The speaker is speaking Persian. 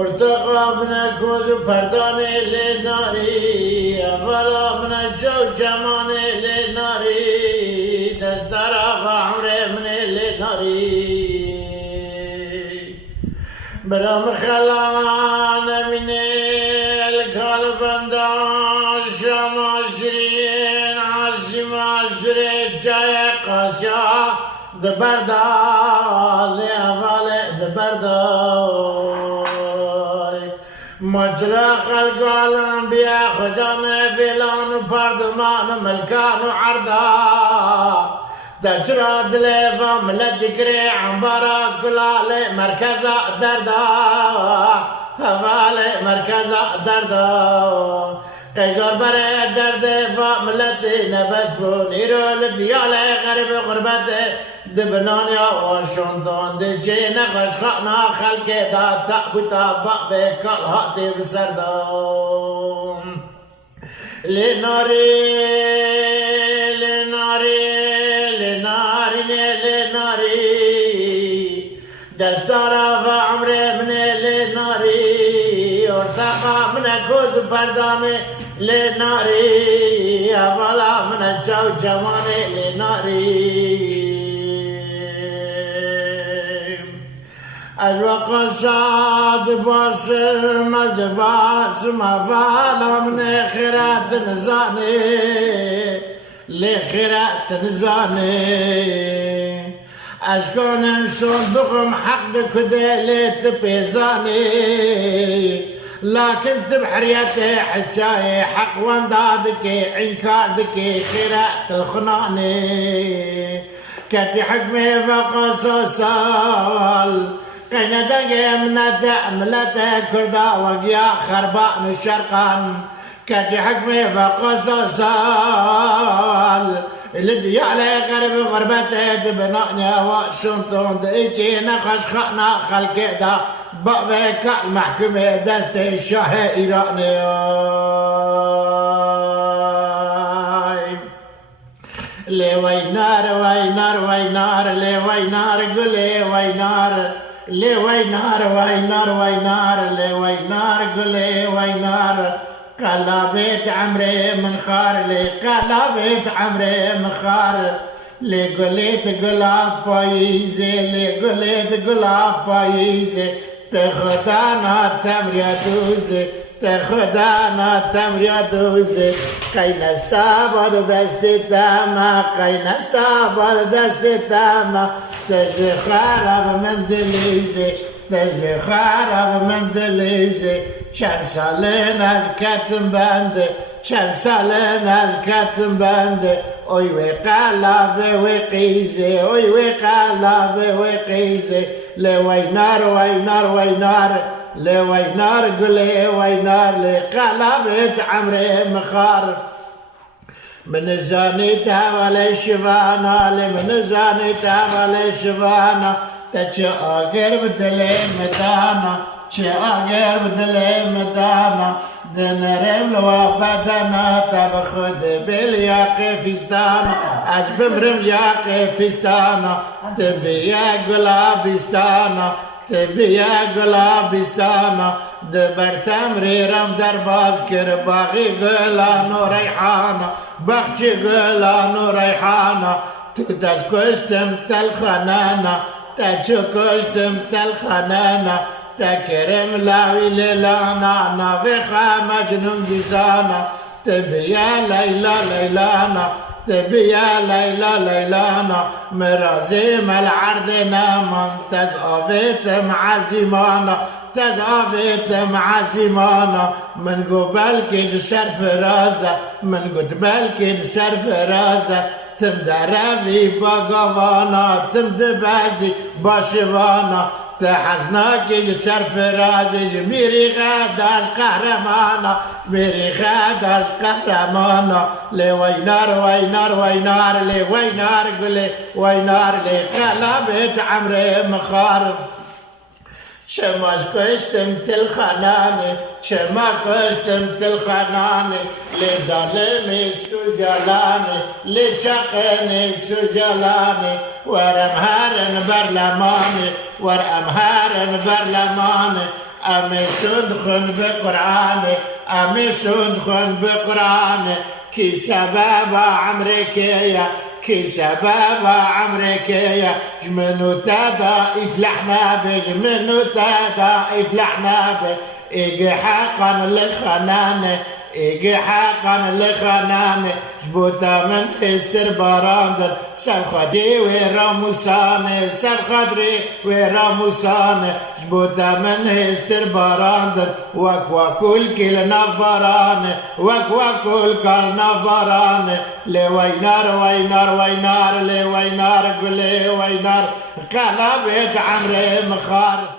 ارتقى من الكوز وفرداني للناري أفلا من الجو جماني للناري تزدرق عمري من للناري برام خلان من القلب انداش عشرين عشم عشرين جاي قاسيا دبردا لأفالي دبردا مجرى خلق الأنبياء خدان بلان فردمان ملكان عرضا تجرى دليفا ملذكري عمبارا كلالي مركز دردا هفالي مركز دردا قيزور بري درد فاملتي نفس بونيرو لديالي غرب غربتي دبنانيا وشنطان دي جينا خشخنا خلقي دا تأبوتا بأبي كالهاتي بسردام لناري لناري لناري لناري دستارا فعمري من لناري ارتقى من الكوز برداني لناري أولا من الجو جواني لناري الوقت شاد باسم از باسم أولا من خيرات نزاني لخيرات نزاني أشكون صندوقهم حق كدلي تبيزاني لكن تبحريتي حساي حق واندادك عنكادك خيرات الخناني كتي حكمي بقصصال قيندك من تعملته كردا وقيا خربان الشرقان كتي حكمي بقصصال اللي على غرب غربته دبنانا وشنطون ديجينا خشخنا خلقي دا بابك المحكمة دست الشاه إيراني لي وينار وينار وينار لي وينار قولي وينار لي وينار وينار وينار لي وينار قولي وينار قال بيت عمري من خار لي قال بيت عمري من خار لي قليت قلاب بايزي لي قليت قلاب بايزي تخدانا تمر يا دوزي تخدانا تمر يا دوزي قين استابد دست تاما قين استابد دست تاما تجي خراب من دليزي تجي خراب من دليزي چند ساله از کتم بنده چند ساله از کتم بنده اوی وی قلبه وی قیزه اوی وی قلبه وی قیزه لی وینار وینار وینار لی وینار گلی وینار لی قلبت عمره مخار من زانیتها ولی شوانا لی من زانیتها ولی شوانا تچه آگر بدلی مدانا چه آگر بدلی مدانا دنرم لوا بدنا تب خود بیلیاقی فستانا از بمرم لیاقی فستانا تبیا گلابستانا تبیا گلابستانا دبرتم ریرم در باز کر باغی گلان و ریحانا بخچی گلان و ریحانا تو دست کشتم تلخانانا تچو کشتم تلخانانا تكرم لاوي ليلانا نافخة مجنون بزانا تبيا ليلى ليلانا تبيا ليلى ليلانا مرازيم العرض نامان تزعبت مع زمانا تزعبت مع زمانا من قبل كد شرف رازة من قبل كد شرف رازة تمدربي بقوانا تمدبازي باشوانا تحزناك جسر فرازج ميري غاداش قهرمانا ميري غاداش قهرمانا لي وينار وينار وينار لي وينار قولي وينار لي قلبت عمري مخار شماش كشتم تلخناني شما كشتم تلخناني لظالمي سوزيالاني لچقني سوزيالاني ورمهارن برلماني ورمهارن برلماني أمي صدخن بقرآني أمي صدخن بقرآني كي سبابة أمريكية كي سبابة أمريكية جمنو تادا إفلحنا بي جمنو تادا إفلحنا بي إيجي حقا لخناني إيجي حقا لخناني جبوتا من استر باراندر سبخدي ويراموساني سبخدري ويراموساني جبوتا من استر باراندر وكوا كل كل نفبراني وكوا كل كل نفبراني لوينار وينار وينار لوينار قولي وينار قلبت عمري مخار